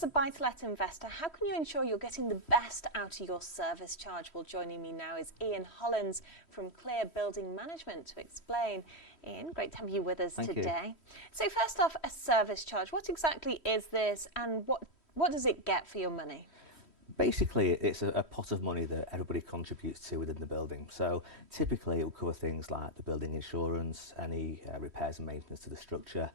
as a buy-to-let investor, how can you ensure you're getting the best out of your service charge? Well, joining me now is Hollins from Clear Building Management to explain. Ian, great to have you with us today. So first off, a service charge. What exactly is this, and what does it get for your money? Basically, it's a pot of money that everybody contributes to within the building. So typically it will cover things like the building insurance, any repairs and maintenance to the structure,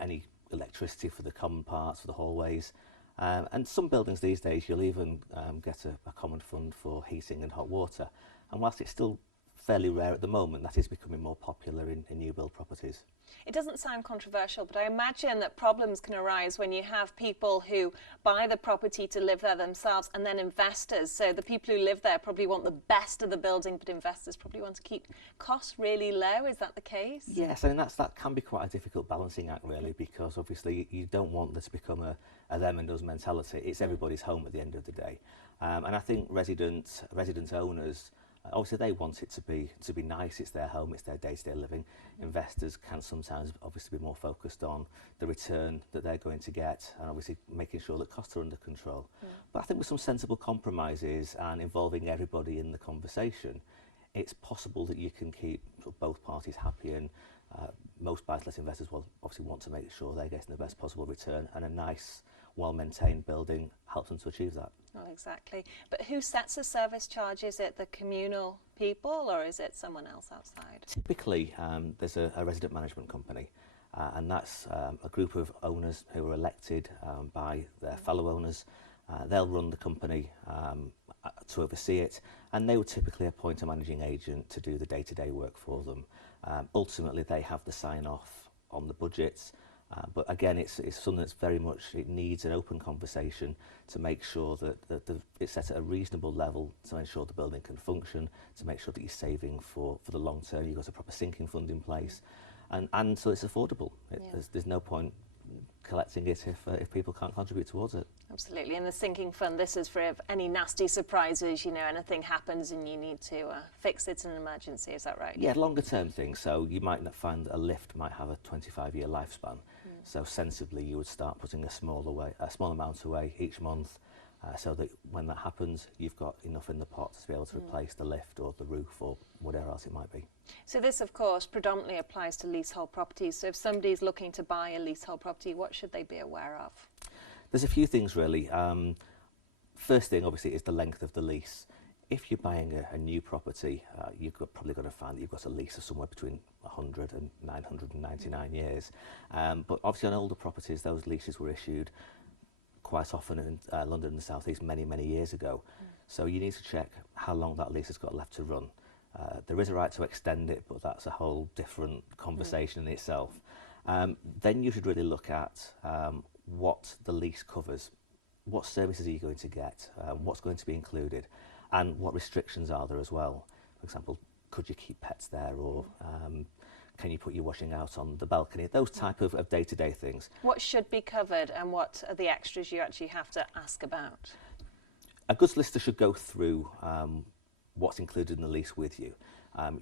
any electricity for the common parts, for the hallways. And some buildings these days, you'll even get a common fund for heating and hot water. And whilst it's still fairly rare at the moment, that is becoming more popular in new build properties. It doesn't sound controversial, but I imagine that problems can arise when you have people who buy the property to live there themselves and then investors. So the people who live there probably want the best of the building, but investors probably want to keep costs really low. Is that the case? Yes, I mean that can be quite a difficult balancing act really, because obviously you don't want there to become a them and us mentality. It's everybody's home at the end of the day. And I think resident owners, obviously they want it to be nice. It's their home, it's their day-to-day living. Investors can sometimes obviously be more focused on the return that they're going to get, and obviously making sure that costs are under control. But I think with some sensible compromises and involving everybody in the conversation, it's possible that you can keep both parties happy, and most buy-to-let investors will obviously want to make sure they're getting the best possible return, and a nice, well-maintained building helps them to achieve that. Well, exactly. But who sets the service charge? Is it the communal people, or is it someone else outside? Typically, there's a resident management company, and that's a group of owners who are elected by their fellow owners. They'll run the company to oversee it, and they would typically appoint a managing agent to do the day-to-day work for them. Ultimately, they have the sign-off on the budgets. But again, it's something that's very much, it needs an open conversation to make sure that it's set at a reasonable level to ensure the building can function, to make sure that you're saving for the long term. You've got a proper sinking fund in place, and so it's affordable. There's no point collecting it if people can't contribute towards it. Absolutely. And the sinking fund, this is for if any nasty surprises, you know, anything happens and you need to fix it in an emergency. Is that right? Yeah, longer term things. So you might not find that a lift might have a 25-year lifespan. So sensibly you would start putting a small amount away each month, so that when that happens, you've got enough in the pot to be able to replace the lift or the roof or whatever else it might be. So this, of course, predominantly applies to leasehold properties. So if somebody's looking to buy a leasehold property, what should they be aware of? There's a few things really. First thing, obviously, is the length of the lease. If you're buying a new property, you've probably got to find that you've got a lease of somewhere between 100 and 999 years. But obviously on older properties, those leases were issued quite often in London and the South East many years ago. So you need to check how long that lease has got left to run. There is a right to extend it, but that's a whole different conversation in itself. Then you should really look at what the lease covers. What services are you going to get? What's going to be included? And what restrictions are there as well? For example, could you keep pets there, or can you put your washing out on the balcony? Those type of day-to-day things. What should be covered, and what are the extras you actually have to ask about? A goods solicitor should go through what's included in the lease with you.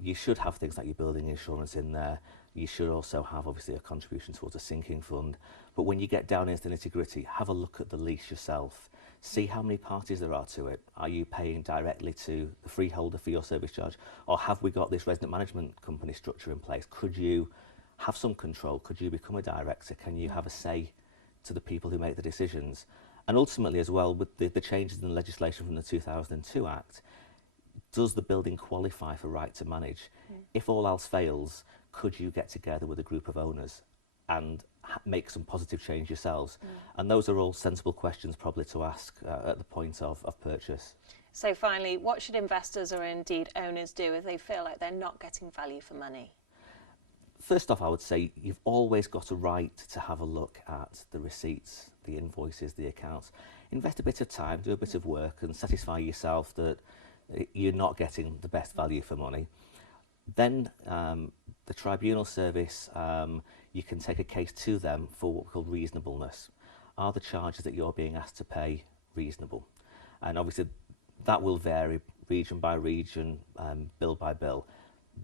You should have things like your building insurance in there. You should also have obviously a contribution towards a sinking fund. But when you get down into the nitty-gritty, have a look at the lease yourself. See how many parties there are to it. Are you paying directly to the freeholder for your service charge? Or have we got this resident management company structure in place? Could you have some control? Could you become a director? Can you have a say to the people who make the decisions? And ultimately as well, with the changes in the legislation from the 2002 Act, does the building qualify for right to manage? If all else fails, could you get together with a group of owners and make some positive change yourselves? And those are all sensible questions probably to ask at the point of purchase. So finally, what should investors or indeed owners do if they feel like they're not getting value for money? First off, I would say you've always got a right to have a look at the receipts, the invoices, the accounts. Invest a bit of time, do a bit of work and satisfy yourself that you're not getting the best value for money. Then the tribunal service, you can take a case to them for what we call reasonableness. Are the charges that you're being asked to pay reasonable? And obviously that will vary region by region, bill by bill,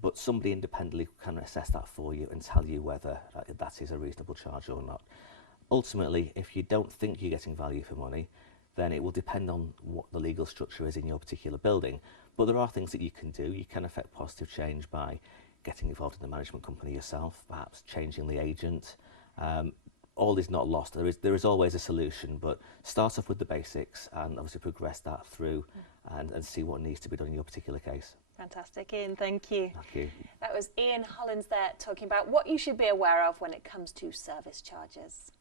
but somebody independently can assess that for you and tell you whether that is a reasonable charge or not. ultimately, if you don't think you're getting value for money, then it will depend on what the legal structure is in your particular building. But there are things that you can do. You can affect positive change by getting involved in the management company yourself, perhaps changing the agent. All is not lost. There is always a solution, but start off with the basics and obviously progress that through and see what needs to be done in your particular case. Fantastic, Ian, thank you. Thank you. That was Ian Hollins there talking about what you should be aware of when it comes to service charges.